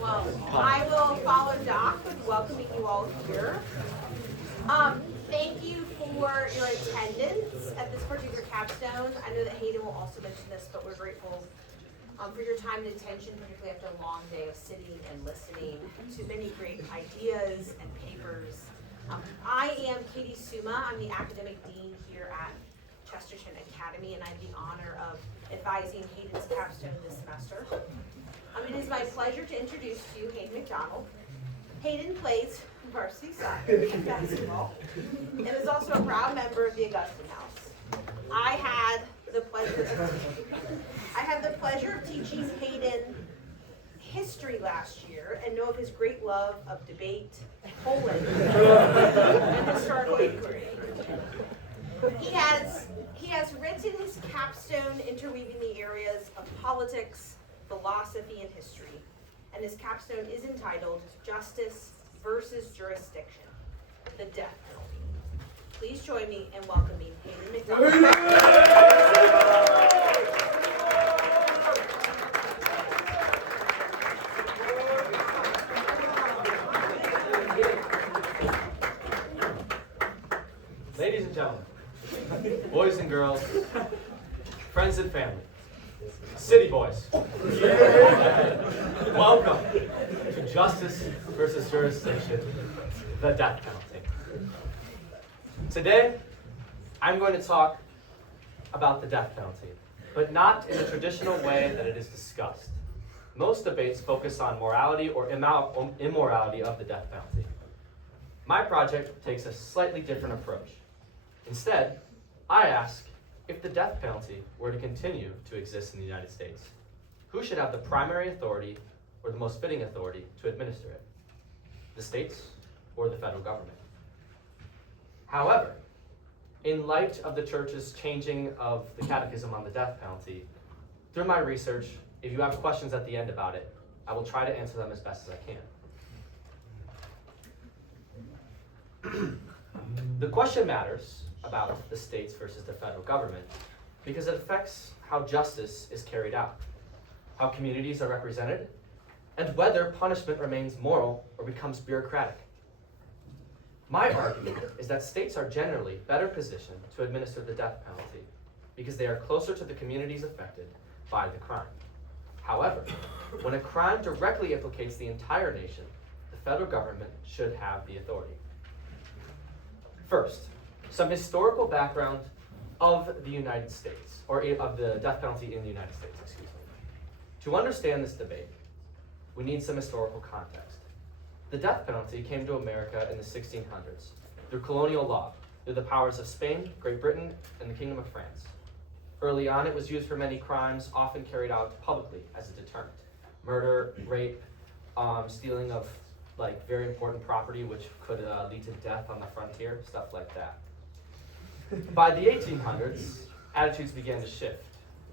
Well, I will follow Doc with welcoming you all here. Thank you for your attendance at this particular capstone. I know that Hayden will also mention this, but we're grateful for your time and attention, particularly after a long day of sitting and listening to many great ideas and papers. I am Katie Suma. I'm the academic dean here at Chesterton Academy, and I have the honor of advising Hayden's capstone this semester. It is my pleasure to introduce to you Hayden McDonald. Hayden plays varsity soccer and basketball, and is also a proud member of the Augustine House. I had the pleasure of teaching Hayden history last year, and know of his great love of debate, Poland, and historical inquiry. He has written his capstone interweaving the areas of politics, philosophy, and history, and his capstone is entitled Justice versus Jurisdiction, the Death Penalty. Please join me in welcoming Hayden McDonald. Ladies and gentlemen, boys and girls, friends and family, city boys, welcome to Justice versus Jurisdiction, the Death Penalty. Today, I'm going to talk about the death penalty, but not in the traditional way that it is discussed. Most debates focus on morality or immorality of the death penalty. My project takes a slightly different approach. Instead, I ask, if the death penalty were to continue to exist in the United States, who should have the primary authority or the most fitting authority to administer it? The states or the federal government? However, in light of the church's changing of the catechism on the death penalty, through my research, if you have questions at the end about it, I will try to answer them as best as I can. The question matters about the states versus the federal government because it affects how justice is carried out, how communities are represented, and whether punishment remains moral or becomes bureaucratic. My argument is that states are generally better positioned to administer the death penalty because they are closer to the communities affected by the crime. However, when a crime directly implicates the entire nation, the federal government should have the authority. First, some historical background of the United States, or of the death penalty in the United States, excuse me. To understand this debate, we need some historical context. The death penalty came to America in the 1600s through colonial law, through the powers of Spain, Great Britain, and the Kingdom of France. Early on, it was used for many crimes, often carried out publicly as a deterrent. Murder, rape, stealing of very important property, which could lead to death on the frontier, stuff like that. By the 1800s, attitudes began to shift.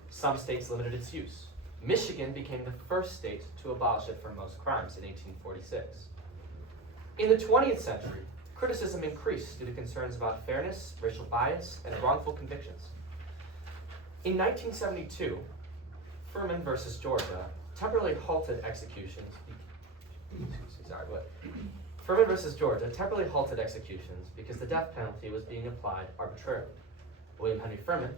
Some states limited its use. Michigan became the first state to abolish it for most crimes in 1846. In the 20th century, criticism increased due to concerns about fairness, racial bias, and wrongful convictions. In 1972, Furman versus Georgia temporarily halted executions. Furman versus Georgia temporarily halted executions because the death penalty was being applied arbitrarily. William Henry Furman,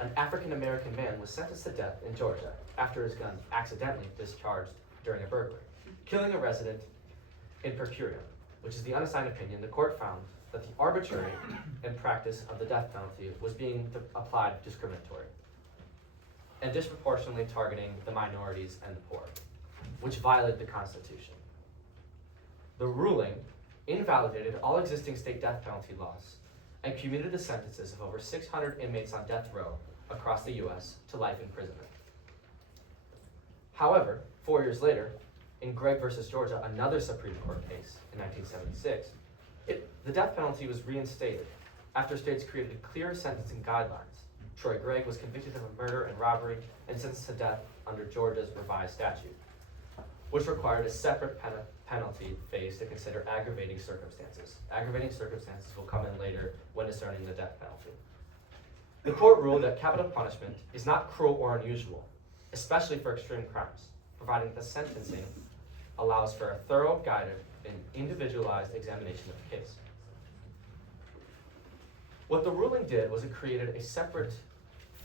an African-American man, was sentenced to death in Georgia after his gun accidentally discharged during a burglary, killing a resident in per curiam, which is the unassigned opinion. The court found that the arbitrary and practice of the death penalty was being applied discriminatory and disproportionately targeting the minorities and the poor, which violated the Constitution. The ruling invalidated all existing state death penalty laws and commuted the sentences of over 600 inmates on death row across the U.S. to life imprisonment. However, 4 years later, in Gregg versus Georgia, another Supreme Court case in 1976, the death penalty was reinstated after states created clear sentencing guidelines. Troy Gregg was convicted of murder and robbery and sentenced to death under Georgia's revised statute, which required a separate penalty phase to consider aggravating circumstances. Aggravating circumstances will come in later when discerning the death penalty. The court ruled that capital punishment is not cruel or unusual, especially for extreme crimes. providing that the sentencing allows for a thorough, guided, and individualized examination of the case. What the ruling did was it created a separate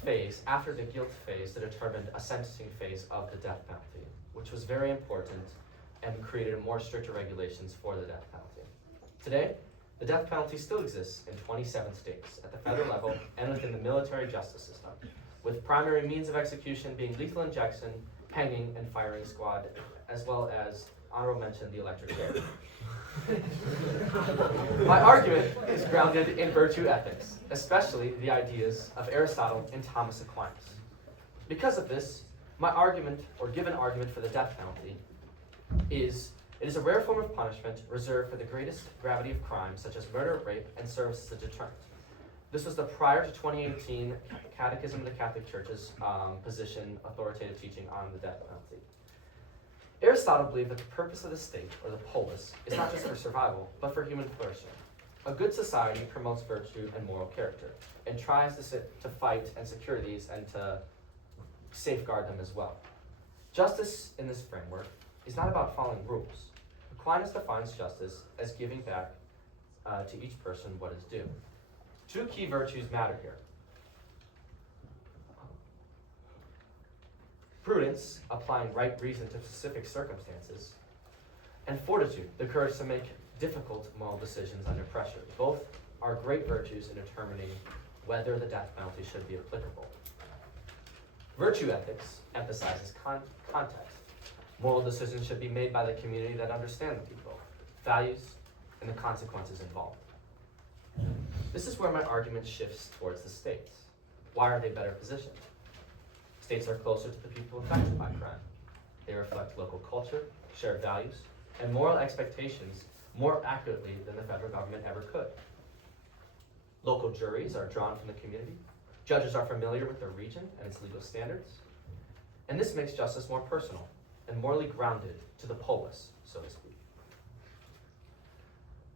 phase after the guilt phase that determined a sentencing phase of the death penalty, which was very important and created more stricter regulations for the death penalty. Today, the death penalty still exists in 27 states at the federal level and within the military justice system, with primary means of execution being lethal injection, hanging, and firing squad, as well as, honorable mention, the electric chair. My argument is grounded in virtue ethics, especially the ideas of Aristotle and Thomas Aquinas. Because of this, my argument, or given argument for the death penalty, is it is a rare form of punishment reserved for the greatest gravity of crimes, such as murder, rape, and serves as a deterrent. This was the prior to 2018 Catechism of the Catholic Church's position, authoritative teaching on the death penalty. Aristotle believed that the purpose of the state, or the polis, is not just for survival, but for human flourishing. A good society promotes virtue and moral character, and tries to fight and secure these and to safeguard them as well. Justice in this framework is not about following rules. Aquinas defines justice as giving back to each person what is due. Two key virtues matter here. Prudence, applying right reason to specific circumstances, and fortitude, the courage to make difficult moral decisions under pressure. Both are great virtues in determining whether the death penalty should be applicable. Virtue ethics emphasizes context. Moral decisions should be made by the community that understand the people, values, and the consequences involved. This is where my argument shifts towards the states. Why are they better positioned? States are closer to the people affected by crime. They reflect local culture, shared values, and moral expectations more accurately than the federal government ever could. Local juries are drawn from the community. Judges are familiar with their region and its legal standards. And this makes justice more personal and morally grounded to the polis, so to speak.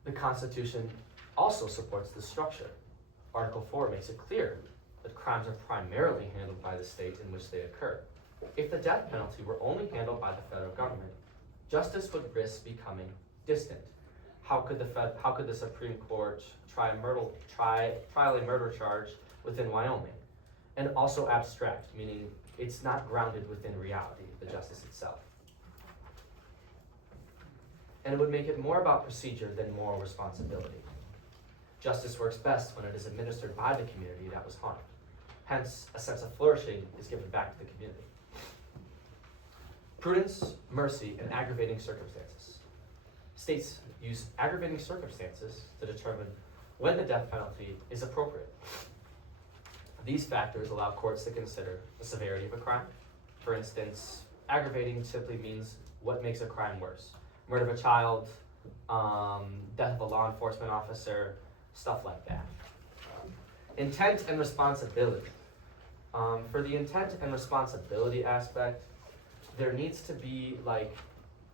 The Constitution also supports this structure. Article 4 makes it clear that crimes are primarily handled by the state in which they occur. If the death penalty were only handled by the federal government, justice would risk becoming distant. How could the Supreme Court trial a murder charge within Wyoming? And also abstract, meaning it's not grounded within reality, the justice itself. And it would make it more about procedure than moral responsibility. Justice works best when it is administered by the community that was harmed. Hence, a sense of flourishing is given back to the community. Prudence, mercy, and aggravating circumstances. States use aggravating circumstances to determine when the death penalty is appropriate. These factors allow courts to consider the severity of a crime. For instance, aggravating simply means what makes a crime worse. Murder of a child, death of a law enforcement officer, stuff like that. Intent and responsibility. For the intent and responsibility aspect, there needs to be, like,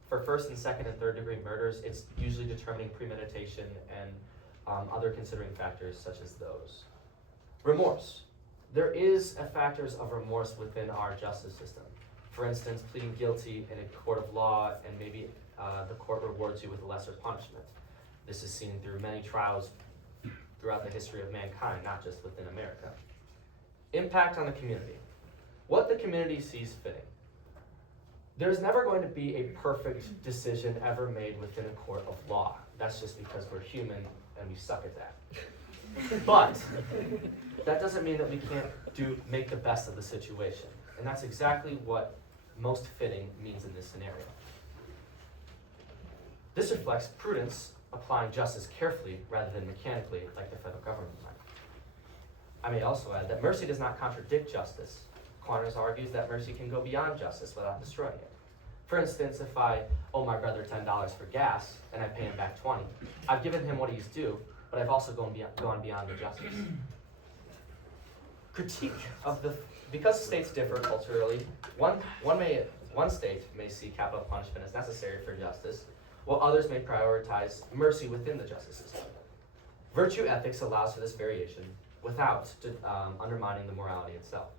for first and second and third degree murders, it's usually determining premeditation and other considering factors such as those. Remorse. There is a factors of remorse within our justice system. For instance, pleading guilty in a court of law and maybe the court rewards you with a lesser punishment. This is seen through many trials throughout the history of mankind, not just within America. Impact on the community. What the community sees fitting. There's never going to be a perfect decision ever made within a court of law. That's just because we're human and we suck at that. But that doesn't mean that we can't make the best of the situation. And that's exactly what most fitting means in this scenario. This reflects prudence, applying justice carefully rather than mechanically like the federal government might. I may also add that mercy does not contradict justice. Aquinas argues that mercy can go beyond justice without destroying it. For instance, if I owe my brother $10 for gas and I pay him back $20, I've given him what he's due, but I've also gone beyond the justice. Critique of because states differ culturally, one state may see capital punishment as necessary for justice, while others may prioritize mercy within the justice system. Virtue ethics allows for this variation without undermining the morality itself.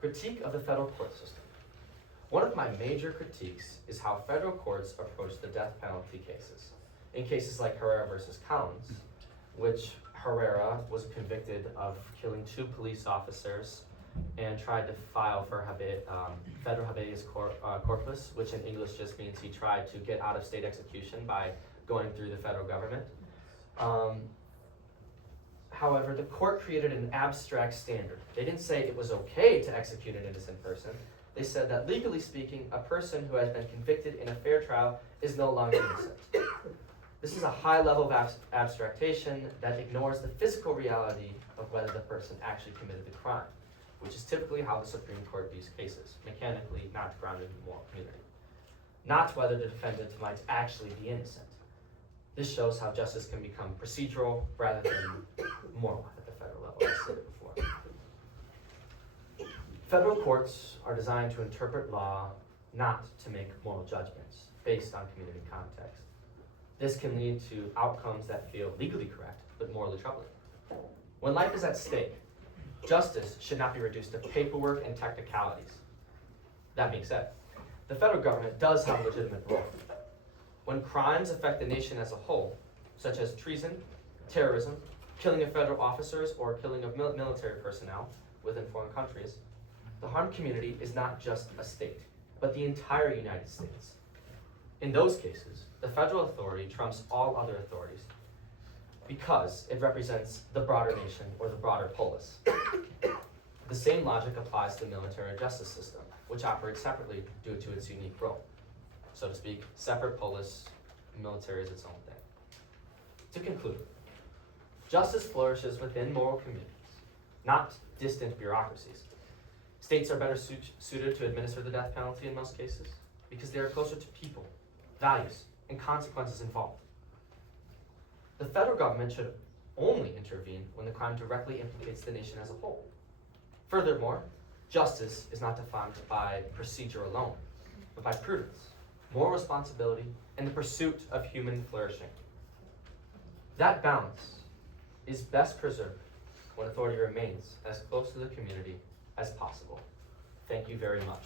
Critique of the federal court system. One of my major critiques is how federal courts approach the death penalty cases. In cases like Herrera versus Collins, which Herrera was convicted of killing 2 police officers and tried to file for federal habeas corpus, which in English just means he tried to get out of state execution by going through the federal government. However, the court created an abstract standard. They didn't say it was okay to execute an innocent person. They said that legally speaking, a person who has been convicted in a fair trial is no longer innocent. This is a high level of abstractation that ignores the physical reality of whether the person actually committed the crime, which is typically how the Supreme Court views cases, mechanically, not grounded in moral community. Not whether the defendant might actually be innocent. This shows how justice can become procedural rather than moral at the federal level, as I stated before. Federal courts are designed to interpret law, not to make moral judgments based on community context. This can lead to outcomes that feel legally correct, but morally troubling. When life is at stake, justice should not be reduced to paperwork and technicalities. That being said, the federal government does have a legitimate role. When crimes affect the nation as a whole, such as treason, terrorism, killing of federal officers, or killing of military personnel within foreign countries, the harmed community is not just a state, but the entire United States. In those cases, the federal authority trumps all other authorities because it represents the broader nation or the broader polis. The same logic applies to the military justice system, which operates separately due to its unique role. So to speak, separate polis, military is its own thing. To conclude, justice flourishes within moral communities, not distant bureaucracies. States are better suited to administer the death penalty in most cases because they are closer to people, values, and consequences involved. The federal government should only intervene when the crime directly implicates the nation as a whole. Furthermore, justice is not defined by procedure alone, but by prudence, moral responsibility, and the pursuit of human flourishing. That balance is best preserved when authority remains as close to the community as possible. Thank you very much.